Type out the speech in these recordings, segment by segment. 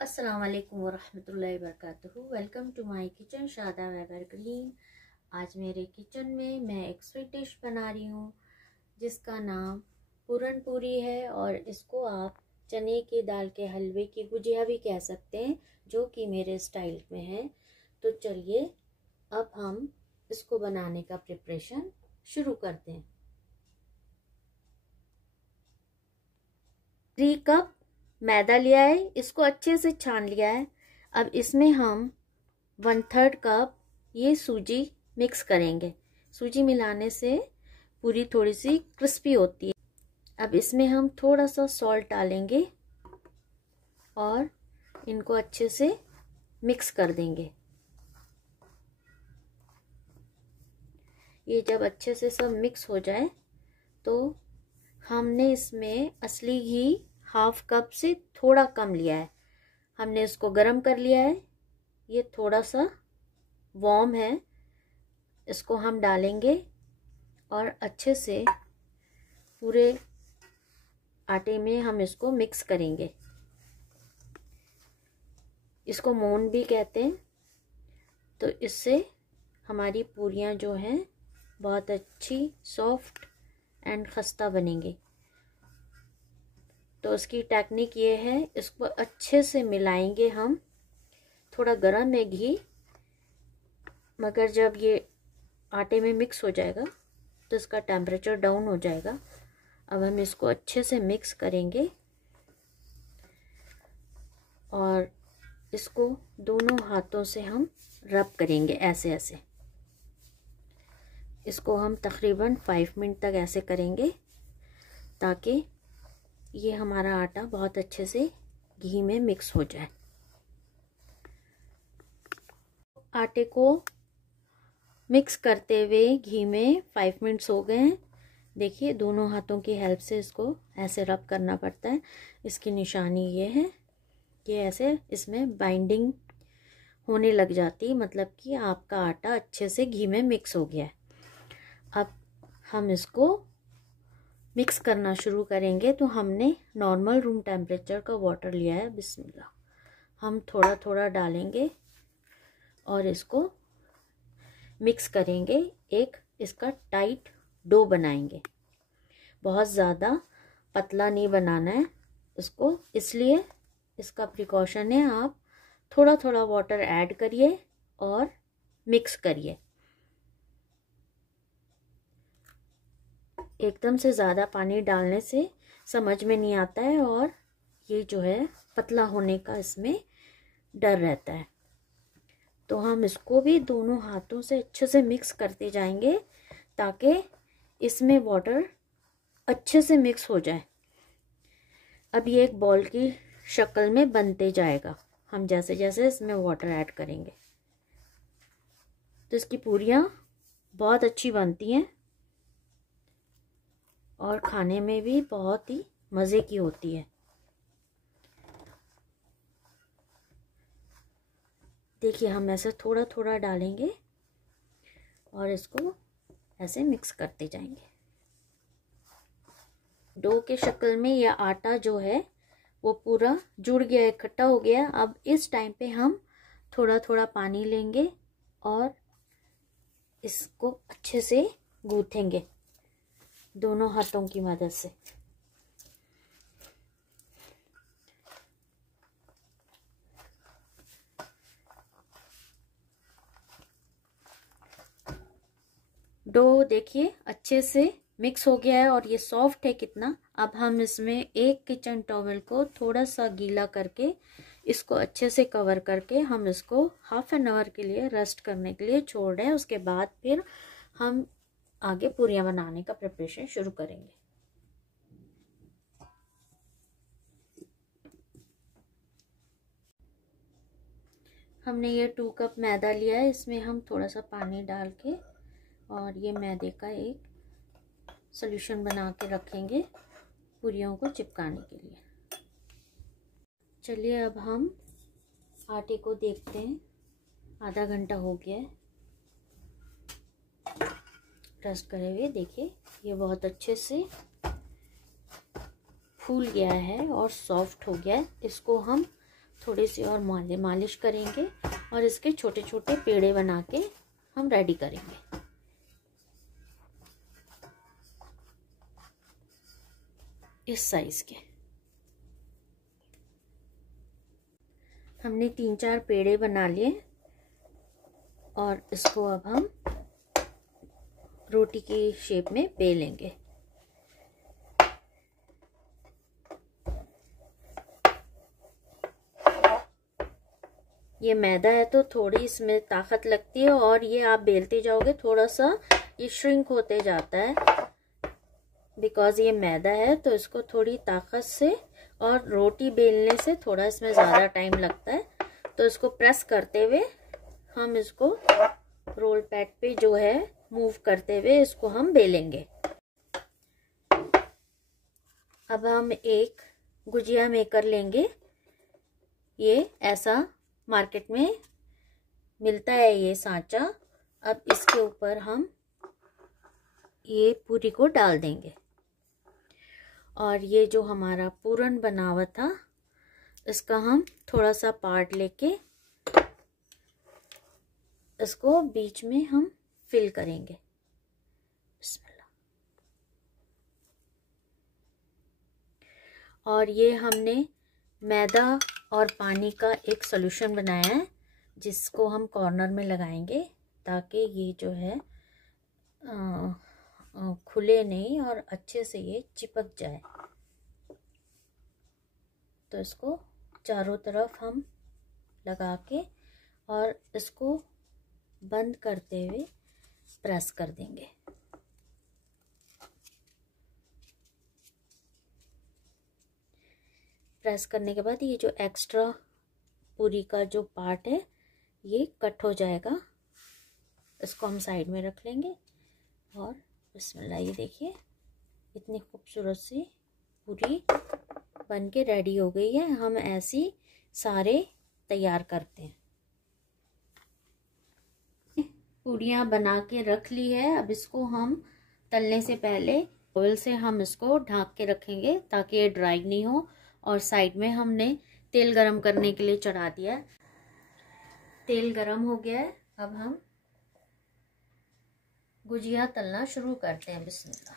अस्सलाम वालेकुम वरहमतुल्लाहि वबरकातुहू। Welcome to my kitchen Shada Evergreen. आज मेरे किचन में मैं एक स्वीट डिश बना रही हूँ जिसका नाम पूरन पूरी है, और इसको आप चने की दाल के हलवे की गुजिया भी कह सकते हैं, जो कि मेरे स्टाइल में है। तो चलिए अब हम इसको बनाने का प्रिपरेशन शुरू करते हैं। 3 कप मैदा लिया है, इसको अच्छे से छान लिया है। अब इसमें हम 1/3 कप ये सूजी मिक्स करेंगे। सूजी मिलाने से पूरी थोड़ी सी क्रिस्पी होती है। अब इसमें हम थोड़ा सा सॉल्ट डालेंगे और इनको अच्छे से मिक्स कर देंगे। ये जब अच्छे से सब मिक्स हो जाए तो हमने इसमें असली घी 1/2 कप से थोड़ा कम लिया है। हमने इसको गरम कर लिया है। ये थोड़ा सा वार्म है, इसको हम डालेंगे और अच्छे से पूरे आटे में हम इसको मिक्स करेंगे। इसको मोन भी कहते हैं। तो इससे हमारी पूरियां जो हैं बहुत अच्छी सॉफ्ट एंड खस्ता बनेंगी। तो उसकी टेक्निक ये है, इसको अच्छे से मिलाएंगे हम। थोड़ा गरम है घी, मगर जब ये आटे में मिक्स हो जाएगा तो इसका टेम्परेचर डाउन हो जाएगा। अब हम इसको अच्छे से मिक्स करेंगे और इसको दोनों हाथों से हम रब करेंगे ऐसे ऐसे। इसको हम तकरीबन 5 मिनट तक ऐसे करेंगे ताकि ये हमारा आटा बहुत अच्छे से घी में मिक्स हो जाए। आटे को मिक्स करते हुए घी में 5 मिनट्स हो गए हैं। देखिए दोनों हाथों की हेल्प से इसको ऐसे रब करना पड़ता है। इसकी निशानी ये है कि ऐसे इसमें बाइंडिंग होने लग जाती है, मतलब कि आपका आटा अच्छे से घी में मिक्स हो गया है। अब हम इसको मिक्स करना शुरू करेंगे। तो हमने नॉर्मल रूम टेम्परेचर का वाटर लिया है। बिस्मिल्लाह, हम थोड़ा थोड़ा डालेंगे और इसको मिक्स करेंगे। एक इसका टाइट डो बनाएंगे। बहुत ज़्यादा पतला नहीं बनाना है इसको, इसलिए इसका प्रिकॉशन है, आप थोड़ा थोड़ा वाटर ऐड करिए और मिक्स करिए। एकदम से ज़्यादा पानी डालने से समझ में नहीं आता है और ये जो है पतला होने का इसमें डर रहता है। तो हम इसको भी दोनों हाथों से अच्छे से मिक्स करते जाएंगे ताकि इसमें वाटर अच्छे से मिक्स हो जाए। अब ये एक बॉल की शक्ल में बनते जाएगा, हम जैसे जैसे इसमें वाटर ऐड करेंगे। तो इसकी पूरियां बहुत अच्छी बनती हैं और खाने में भी बहुत ही मज़े की होती है। देखिए हम ऐसे थोड़ा थोड़ा डालेंगे और इसको ऐसे मिक्स करते जाएंगे। डो के शक्ल में यह आटा जो है वो पूरा जुड़ गया, इकट्ठा हो गया। अब इस टाइम पे हम थोड़ा थोड़ा पानी लेंगे और इसको अच्छे से गूंथेंगे दोनों हाथों की मदद से। डो देखिए अच्छे से मिक्स हो गया है और ये सॉफ्ट है कितना। अब हम इसमें एक किचन टॉवल को थोड़ा सा गीला करके इसको अच्छे से कवर करके हम इसको 1/2 एन आवर के लिए रेस्ट करने के लिए छोड़ रहे हैं। उसके बाद फिर हम आगे पूरियां बनाने का प्रिपरेशन शुरू करेंगे। हमने ये 2 कप मैदा लिया है, इसमें हम थोड़ा सा पानी डाल के और ये मैदे का एक सॉल्यूशन बना के रखेंगे पूरियों को चिपकाने के लिए। चलिए अब हम आटे को देखते हैं। आधा घंटा हो गया है रेस्ट करे हुए। देखिए ये बहुत अच्छे से फूल गया है और सॉफ्ट हो गया है। इसको हम थोड़ी सी और मालिश करेंगे और इसके छोटे छोटे पेड़े बना के हम रेडी करेंगे। इस साइज के हमने 3-4 पेड़े बना लिए और इसको अब हम रोटी की शेप में बेलेंगे। ये मैदा है तो थोड़ी इसमें ताकत लगती है और ये आप बेलते जाओगे थोड़ा सा ये श्रिंक होते जाता है, बिकॉज ये मैदा है तो इसको थोड़ी ताकत से और रोटी बेलने से थोड़ा इसमें ज़्यादा टाइम लगता है। तो इसको प्रेस करते हुए हम इसको रोल पैड पे जो है मूव करते हुए इसको हम बेलेंगे। अब हम एक गुजिया मेकर लेंगे। ये ऐसा मार्केट में मिलता है ये सांचा। अब इसके ऊपर हम ये पूरी को डाल देंगे और ये जो हमारा पूरन बना हुआ था इसका हम थोड़ा सा पार्ट लेके इसको बीच में हम फिल करेंगे। बिस्मिल्लाह। और ये हमने मैदा और पानी का एक सॉल्यूशन बनाया है जिसको हम कॉर्नर में लगाएंगे ताकि ये जो है खुले नहीं और अच्छे से ये चिपक जाए। तो इसको चारों तरफ हम लगा के और इसको बंद करते हुए प्रेस कर देंगे। प्रेस करने के बाद ये जो एक्स्ट्रा पूरी का जो पार्ट है ये कट हो जाएगा। इसको हम साइड में रख लेंगे और बिस्मिल्लाह। ये देखिए इतनी खूबसूरत सी पूरी बन के रेडी हो गई है। हम ऐसी सारे तैयार करते हैं। पूड़ियाँ बना के रख ली है। अब इसको हम तलने से पहले ऑयल से हम इसको ढक के रखेंगे ताकि ये ड्राई नहीं हो। और साइड में हमने तेल गरम करने के लिए चढ़ा दिया। तेल गरम हो गया है। अब हम गुजिया तलना शुरू करते हैं। बिस्मिल्लाह।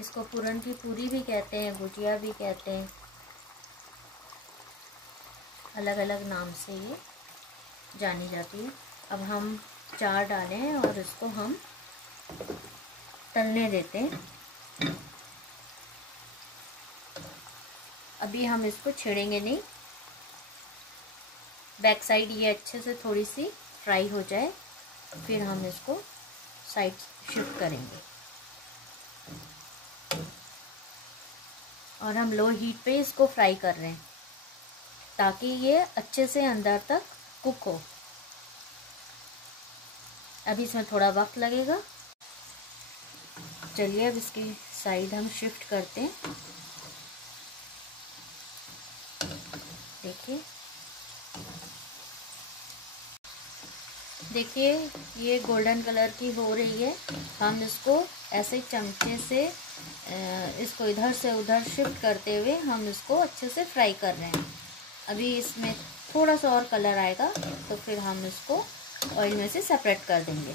इसको पूरन की पूरी भी कहते हैं, गुजिया भी कहते हैं, अलग अलग नाम से ये जानी जाती है। अब हम 4 डालें हैं और इसको हम तलने देते हैं। अभी हम इसको छेड़ेंगे नहीं। बैक साइड ये अच्छे से थोड़ी सी फ्राई हो जाए फिर हम इसको साइड शिफ्ट करेंगे। और हम लो हीट पे इसको फ्राई कर रहे हैं ताकि ये अच्छे से अंदर तक कुक हो। अभी इसमें थोड़ा वक्त लगेगा। चलिए अब इसकी साइड हम शिफ्ट करते हैं। देखिए ये गोल्डन कलर की हो रही है। हम इसको ऐसे चमचे से इसको इधर से उधर शिफ्ट करते हुए हम इसको अच्छे से फ्राई कर रहे हैं। अभी इसमें थोड़ा सा और कलर आएगा तो फिर हम इसको ऑयल में से सेपरेट कर देंगे।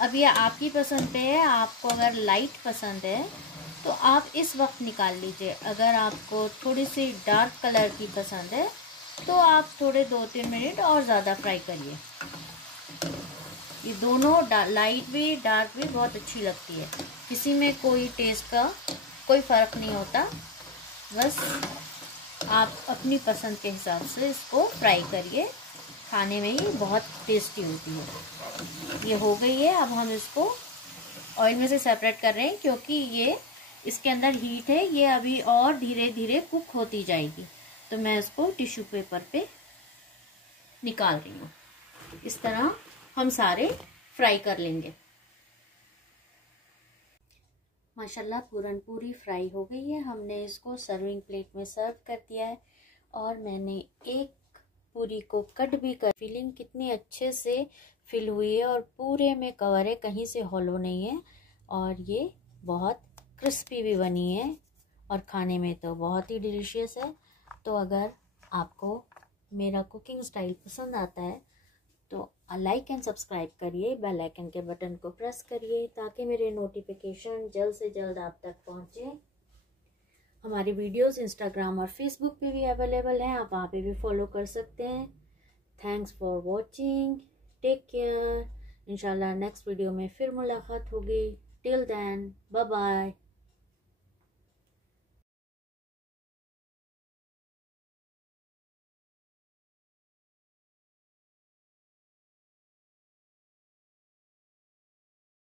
अब ये आपकी पसंद पे है। आपको अगर लाइट पसंद है तो आप इस वक्त निकाल लीजिए। अगर आपको थोड़ी सी डार्क कलर की पसंद है तो आप थोड़े 2-3 मिनट और ज़्यादा फ्राई करिए। ये दोनों लाइट भी डार्क भी बहुत अच्छी लगती है। किसी में कोई टेस्ट का कोई फ़र्क नहीं होता। बस आप अपनी पसंद के हिसाब से इसको फ्राई करिए। खाने में ही बहुत टेस्टी होती है। ये हो गई है। अब हम इसको ऑयल में से सेपरेट कर रहे हैं क्योंकि ये इसके अंदर हीट है। ये अभी और धीरे धीरे कुक होती जाएगी। तो मैं इसको टिश्यू पेपर पे निकाल रही हूँ। इस तरह हम सारे फ्राई कर लेंगे। माशाल्लाह पूरन पूरी फ्राई हो गई है। हमने इसको सर्विंग प्लेट में सर्व कर दिया है और मैंने एक पूरी को कट भी कर। फिलिंग कितनी अच्छे से फिल हुई है और पूरे में कवर है, कहीं से हॉलो नहीं है और ये बहुत क्रिस्पी भी बनी है और खाने में तो बहुत ही डिलीशियस है। तो अगर आपको मेरा कुकिंग स्टाइल पसंद आता है तो लाइक एंड सब्सक्राइब करिए, बेल आइकन के बटन को प्रेस करिए ताकि मेरे नोटिफिकेशन जल्द से जल्द आप तक पहुंचे। हमारी वीडियोस इंस्टाग्राम और फेसबुक पे भी अवेलेबल हैं, आप वहाँ पे भी फॉलो कर सकते हैं। Thanks for watching, take care. इंशाल्लाह नेक्स्ट वीडियो में फिर मुलाकात होगी। Till then bye bye.